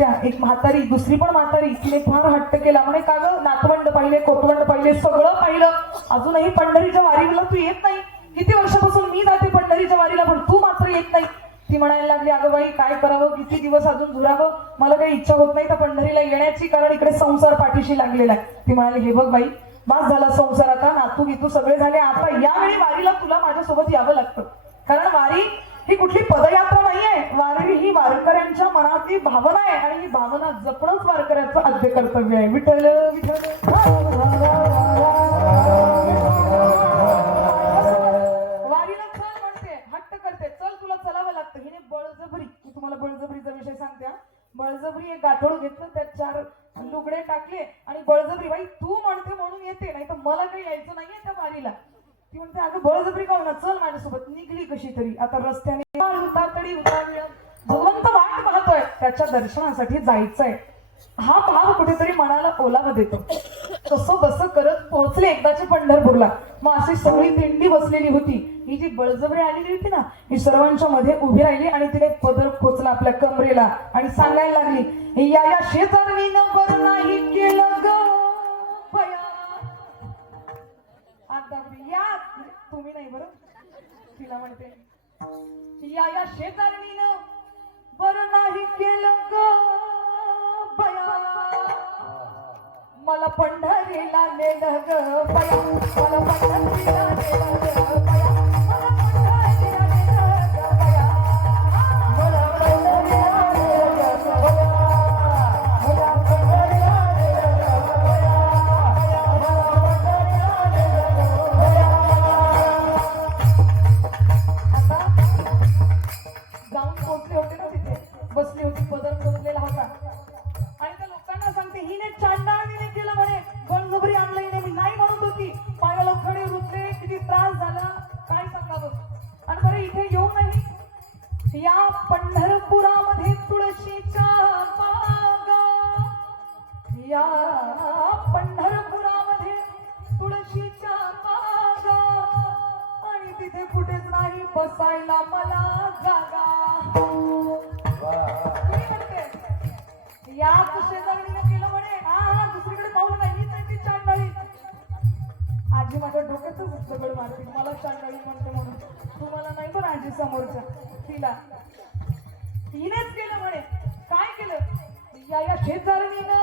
होत्या, एक म्हातारी, दुसरी पण म्हातारी, तिने फार हट्ट केला. म्हणे का ग, नातवंड पाहिले, कोतवंड पाहिले, सगळं पाहिलं, अजूनही पंढरीच्या वारीला तू येत नाही. किती वर्षापासून मी जाते पंढरीच्या वारीला, पण तू मात्र येत नाही. ती म्हणायला लागली, अगं बाई काय करावं, किती दिवस अजून झुरावं, मला काही इच्छा होत नाही तर पंढरीला येण्याची, कारण इकडे संसार पाठीशी लागलेला आहे. ती म्हणाली, हे बघ बाई, बास झाला संसार, आता नातू गीतू सगळे झाले, आता यावेळी वारीला तुला माझ्यासोबत यावं लागतं. कारण वारी ही कुठली पदयात्रा नाहीये, वारी ही वारकऱ्यांच्या मनातली भावना आहे, आणि ही भावना जपणंच वारकऱ्याचं आद्य कर्तव्य आहे. विठ्ठल विठ्ठल वारीला चल म्हणते, हट्ट करते, चल तुला चलावं लागतं. हिने बळजबरी, मी तुम्हाला बळजबरीचा विषय सांगते. बळजबरी एक गाठोड घेतलं, त्यात 4 लुगडे टाकले आणि बळजबरी, बाई तू म्हणते म्हणून येते, नाही तर मला काही यायचं नाहीये त्या वारीला. ती म्हणते, अगं बळजबरी का होणार, चल माझ्यासोबत. निघली कशी तरी. आता रस्त्याने भगवंत वाट पाहतोय, त्याच्या दर्शनासाठी जायचंय. हा भाव कुठेतरी मनाला ओलावा देतो. कसं बस करत पोहोचले एकदाचे पंढरपूरला. मग अशी सगळी दिंडी बसलेली होती. ही जी बळजबरी आलेली होती ना, ही सर्वांच्या मध्ये उभी राहिली आणि तिने पदर खोचला आपल्या कमरेला आणि सांगायला लागली, या शेजारणीनं बरं नाही केलं ग बया. आता या तुम्ही नाही बरं, तिला म्हणते, या शेजारणीनं बरं नाही केलं ग बया, मला पंढरीला नेलं ग बया, मला पंढरीला नेलं ग बया, मला पंढरीला नेलं ग बया, मला पंढरीला नेलं ग बया, मला पंढरीला नेलं ग बया, मला पंढरीला नेलं ग बया. आता जाऊन पोहोचले होते ना, तिथे बसली होती, पदर खोचलेला होता, आणि त्या लोकांना सांगते, हिने चांडाळीने केलं म्हणे, बळजबरी आणलं हिने. मी नाही म्हणत होती, पायाला खडे रुतले, किती त्रास झाला, काय सांगावं. आणि बरं इथे येऊ नाही, या पंढरपुरामध्ये तुळशीच्या बागा, या पंढरपुरामध्ये तुळशीच्या बागा, आणि तिथे कुठेच नाही बसायला मला जागा. या शेजारणीने केलं म्हणे, हा दुसरीकडे पाहू नाही, हीच आहे ती चांडाळी. आजी माझ्या डोक्यातच दगड मारते, मला चांडाळी म्हणते म्हणून. तुम्हाला नाही पण आजी समोरच्या, तिला हिनेच केलं म्हणे. काय केलं, या शेजारणीनं